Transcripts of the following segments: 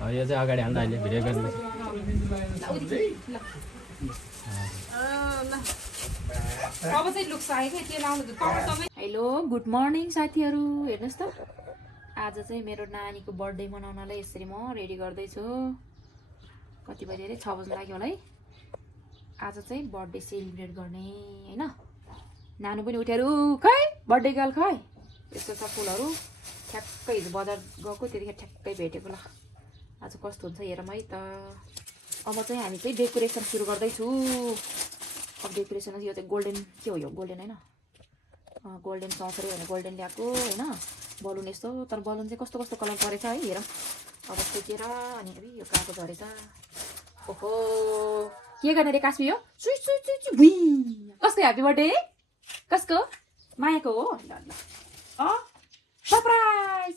यो चाहिँ अगाडि हाल्दा अहिले भिडियो गर्नु अब चाहिँ लुक्स आयो क्या त्यो लाउनु हेलो गुड मर्निङ साथीहरू हेर्नुहोस् त आज चाहिँ मेरो नानीको बर्थडे मनाउनलाई यसरी म रेडी गर्दैछु कति बजे अरे 6 बज्न लाग्यो होला है आज चाहिँ बर्थडे सेलिब्रेट गर्ने हैन नानु पनि उठेर खै बर्थडे गर्ल खै यस्तो छ फुलहरू ठ्याक्कै हिजो बजार गएको त्यतिखेर ठ्याक्कै भेटेको ल आज कस्तो हुन्छ हेरौँ है त अब चाहिँ हामी चाहिँ डेकोरेसन सुरु गर्दैछु अब डेकोरेसन यो चाहिँ गोल्डन के हो यो गोल्डन हैन गोल्डन सस रे भने गोल्डन ल्याएको हैन बलुन यस्तो तर बलुन चाहिँ कस्तो कस्तो कलर परेछ है हेरौँ अब टेकेर अनि अबि यो काको झरेछ ओहो के गर्ने रे कास्मी यो सुइ सुइ सुइ भुइ कसको ह्यापी बर्थडे कसको मायाको हो ल ल सरप्राइज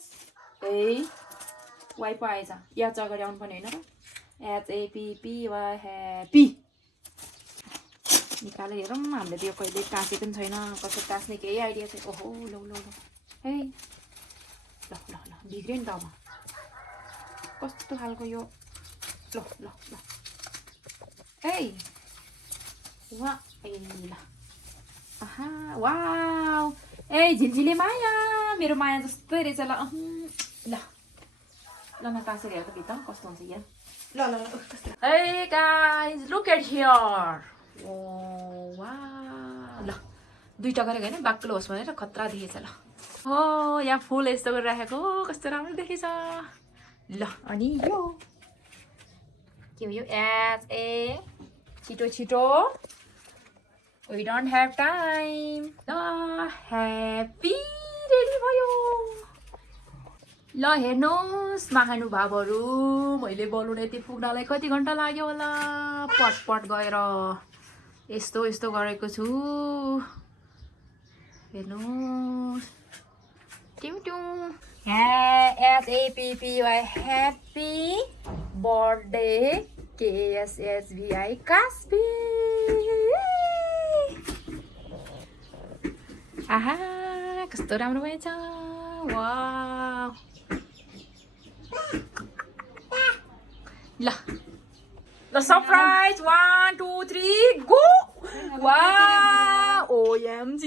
ए वाइ पो आएछ या चाहिँ अगाडि आउनु पर्ने होइन र HAPPY ह्याप्पी निकालेर हेरौँ हामीले त यो कहिले टाँसेको पनि छैन कसरी टाँस्ने केही आइडिया छैन ओहो लौ लौ लौ है ल ल ल बिग्रियो नि त अब कस्तो खालको यो ल ल ल है वा ए ल आहा वाउ ए झिलझिले माया मेरो माया जस्तै रहेछ ल ल ल म टाँसेर हेर त भित्र कस्तो हुन्छ यहाँ ल ल ल hey guys look at here ओ वाह ल दुईटा गरेको हैन बाक्लो होस् भनेर खतरा देखेछ ल हो यहाँ फुल यस्तो गरेर राखेको कस्तो राम्रो देखेछ ल अनि यो के हो यो HA छिटो छिटो वी डोन्ट ह्याभ टाइम ल ह्याप्पी रेडी भयो ल हेर्नुहोस् महानुभावहरू मैले बलुन यति पुग्नलाई कति घन्टा लाग्यो होला पटपट गएर यस्तो यस्तो गरेको छु हेर्नुहोस् ट्यु ट्यु HAPPY ह्याप्पी बर्थडे KSHVI कास्पी आहा कस्तो राम्रो भएछ वाउ ल ल सरप्राइज 1 2 3 गो वाउ OMG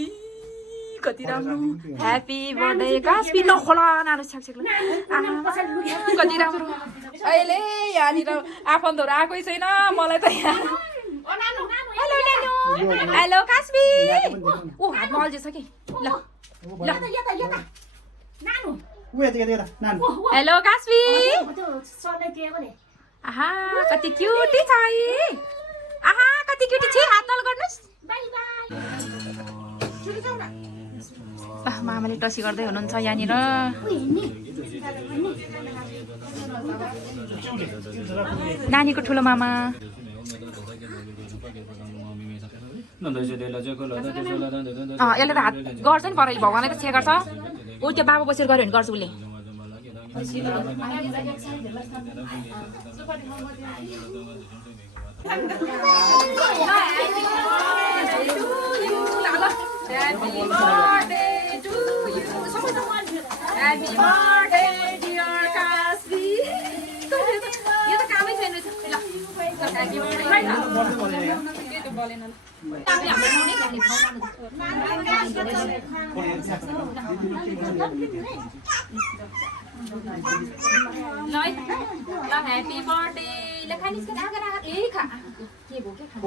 कति राम्रो ह्यापी बर्थडे कास्पी नखोला नानु छ्याक कति राम्रो अहिले यहाँनिर आफन्तहरू आएकै छैन मलाई त यहाँ हेलो नानु हेलो कास्पी ओ हातमा अल्झेछ कि ल ल हेलो कास्पी आहा कति क्युटी छ आहा कति क्युटी छ हात तल गर्नुस् मामाले टसी गर्दै हुनुहुन्छ यहाँनिर नानीको ठुलो मामा यसले त हात गर्छ नि पर भगवानले त छे गर्छ ऊ त्यो बाबा बसेर गऱ्यो भने गर्छ उसले Happy birthday to you. Happy birthday dear Kasbi. यो त कामै छैन ल ह्यापी बर्थडे के त बोलेन ल हामी हाम्रो नै गाडी ल ह्यापी बर्थडे ल खानिस् के आगर आगर ए खा के भो के खा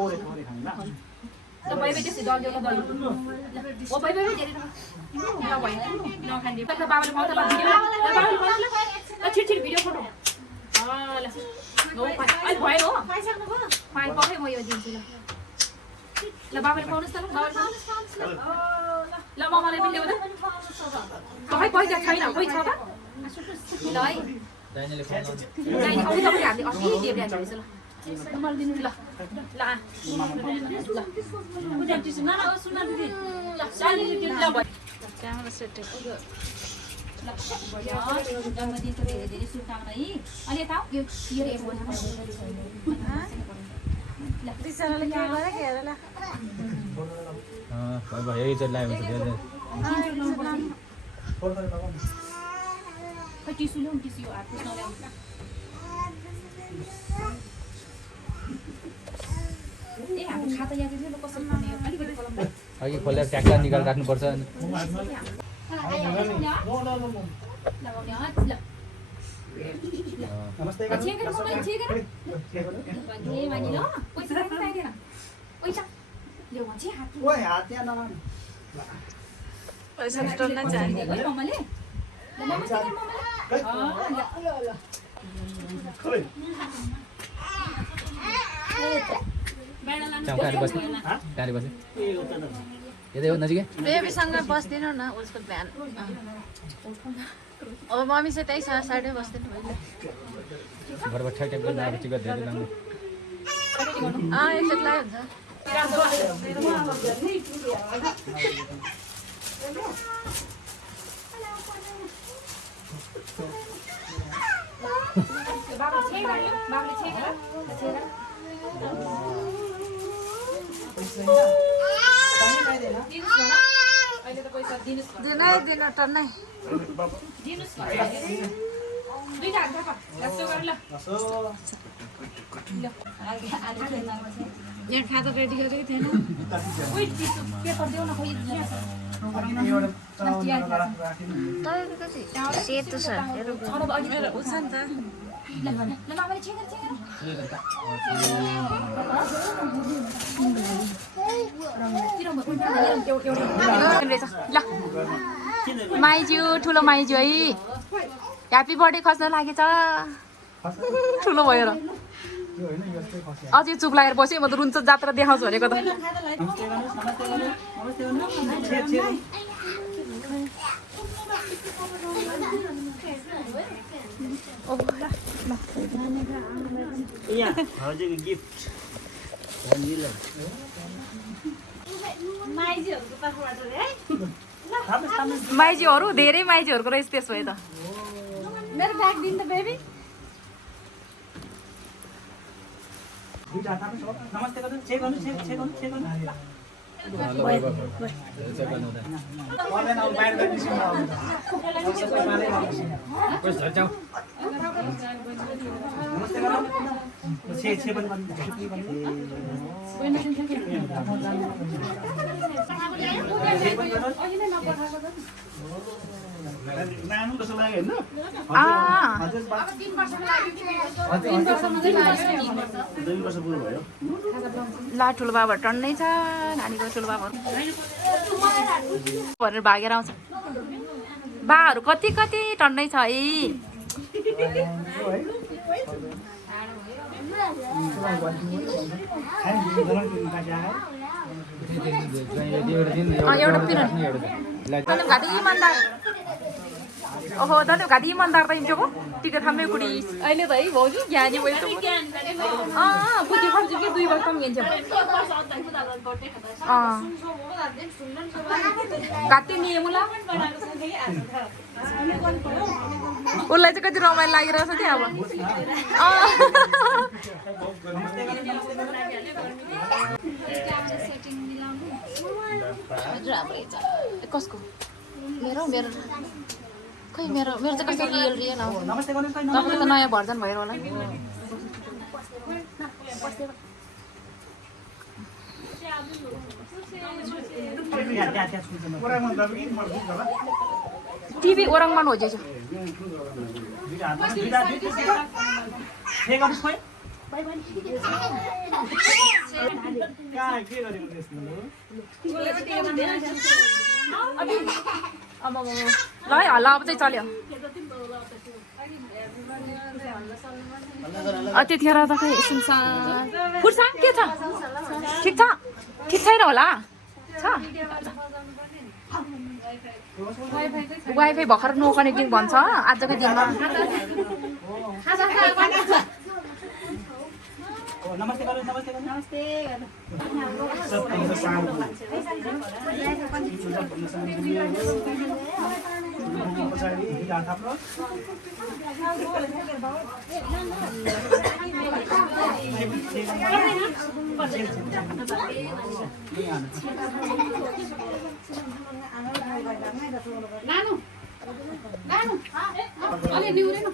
ल बाइ बाइ त्यसै दल्यो ल दल्यो ओ बाइ बाइ धेरै ल भयो ल खान्दे त बाबाले पाउँछ ल भिडियो ल बाबाले पाउँछ ल छिट छिट भिडियो फोटो ल नो अहिले भयो हो पाइसक्नु भयो पाइ पक्कै म यो दिन्छु ल ल बाबाले पाउनुस् त ल बाबाले ल मम्माले पनि ल्याउ त खै पैसा छैन कोही छ त ल है दाइनेले फोन दाइने अघि तपाईले हामीले अस्ति देब्रे हाल्नु ल मलाई दिनु ल ल जन्मदिनको धेरै धेरै शुभकामना है अहिले यता यो भयो चाहिँ लाग्यो टिस्यु ल्याउनु टिस्यु हात पुस्न ल्याउनु अघि खोलेर ट्याक्टर निकालेर राख्नुपर्छ कहाँ बस्ने कहाँ बस्ने यतै हो नजिकै बेबीसँग बस्दिनँ न उसको बिहान अब मम्मी चाहिँ त्यही साइडै बस्दिनँ घरबाट ठ्याक ठ्याक गर्दा टिकट धेरै राम्रो एकचोटि लगायो हुन्छ दिनै टन्नै यहाँ खाजा रेडी गरेको थिएन सेतो छ ऊ छ नि त माइज्यू ठुलो माइज्यू है ह्याप्पी बर्थडे खस्न लागेछ ठुलो भयो र अझै चुप लागेर बस्यो म त रुन्छ जात्रा देखाउँछु भनेको त माइजीहरू धेरै माइजीहरूको रहेछ त्यसो भए त मेरो ब्याग दिनु त बेबी नमस्ते गर्नु चेक गर्नु चेक गर्नु चेक गर्नु ला ठुलो बाबा टन्नै छ नानीको ठुलो बाबाहरू भनेर भागेर आउँछ बाहरू कति कति टन्नै छ है एउटा पिरो घाँटी इमान्दार ओहो दाजु घाँटी इमान्दार त इन्चोको टिकट खाँदै कुडी अहिले त है भाउजू ज्ञानी भयो बुद्धि खान्छु कि 2 वर्ष किन्छ घाँटी नियमुला उसलाई चाहिँ कति रमाइलो लागिरहेछ त्यहाँ अब कसको मेरो मेरो खै मेरो मेरो चाहिँ कस्तो रियल रियल हो तपाईँको त नयाँ भर्जन भएर होला टिभी ओरङमा नहोजेछ ल है हल्ला अब चाहिँ चल्यो त्यतिखेर त खै फुर्साङ के छ ठिक छ ठिक छैन होला छ वाइफाई भर्खर नो कनेक्टिङ भन्छ आजकै दिनमा नमस्ते गर्नु नमस्ते गर्नु नमस्ते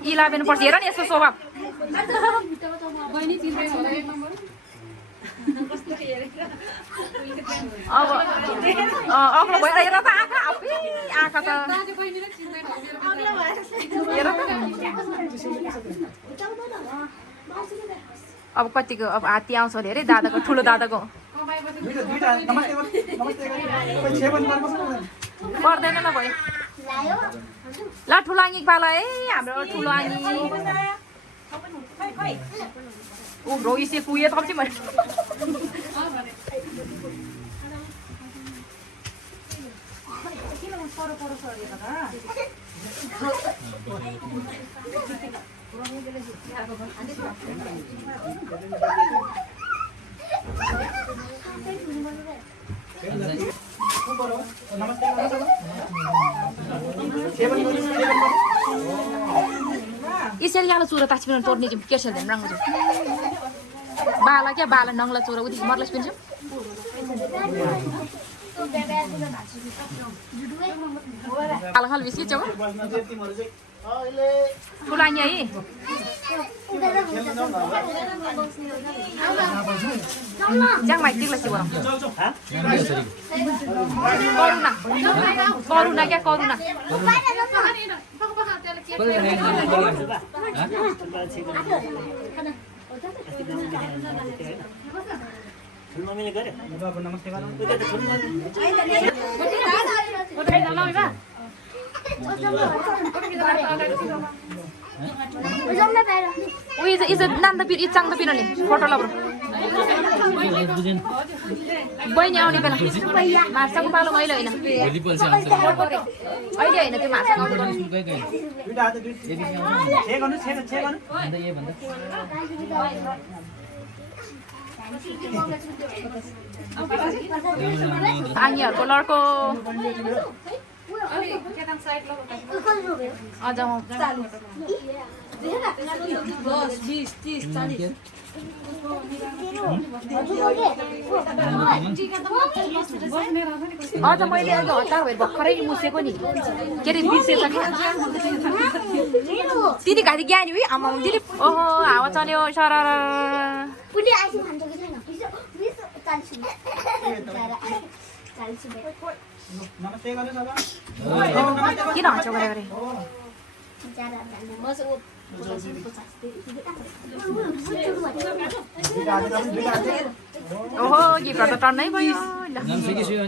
इलाबेन पर्छ हेर नि यसको स्वभाव अब अग्लो भएर हेर त आँखा अबे आँखा त हेर अब कतिको अब हात्ती आउँछ अरे अरे दादाको ठुलो दादाको पर्दैन ल भयो ल ठुलो आङ्गी पाला है हाम्रो ठुलो आङ्गी ऊ रोइसे कुहे तपाईँ मैले यसरी यहाँ चुरा ताछिपिन तोड्ने चाहिँ के छ राम्रो छ बाला क्या बाला नङ्ला चुरा उति मर्लस पिन्छ बाला खाल बिस्किट छ फुलाङ्गी है ज्याङ माइ तिगला सी बनाऊ करुणा क्या करुणा मम्मीले गरे नमस्ते नाम त पिर इचाङ त पिरले फोटो लब्रो बहिनी आउने बेला माछाको पालो मैले होइन अहिले होइन त्यो माछा आङ्गीहरूको लड्को अझ अझ मैले अघि हतार भएर भर्खरै मुसेको नि के अरे बिर्सेछ तिनी घाँटी ज्ञानी है आमा दिदी ओहो हावा चल्यो सर किन हन्छ गरे गरे ओहो गिफ्ट त टन्नै भयो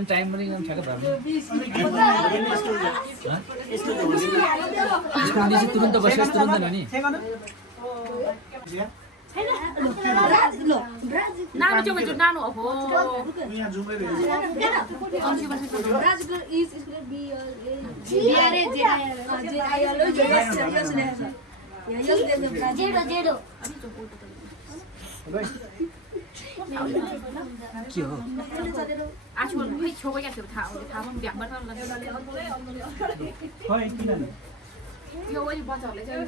टाइम पनि तुरन्त बस्यो तुरन्त नि नानु चाहिँ बच्चो नानु ओहो के हो आजकल खै छोको क्या थियो थाहा पनि भ्याकबाट खै किन यो वही बच्चाहरूले चाहिँ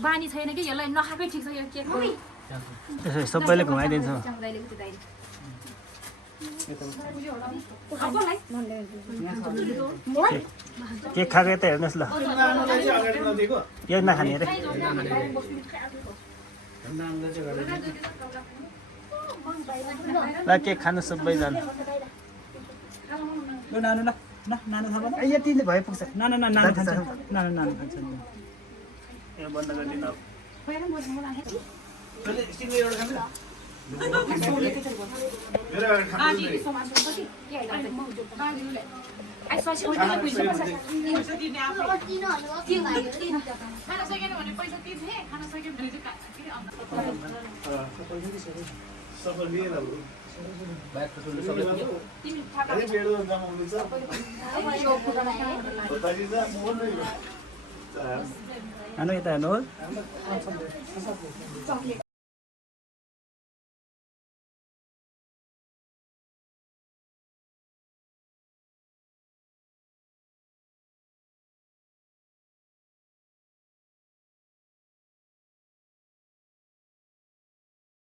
बानी छैन कि यसलाई नखाएकै ठिक छ यो केक सबैले घुमाइदिन्छ केक खाएको त हेर्नुहोस् ल यो नखाने अरे ल केक खानु सबैजना नानु ल नानु छ भने यतिले भए पुग्छ नानु खान्छ नानु खान्छ यो बन्द गरिदिनु हेर्नु यता हेर्नु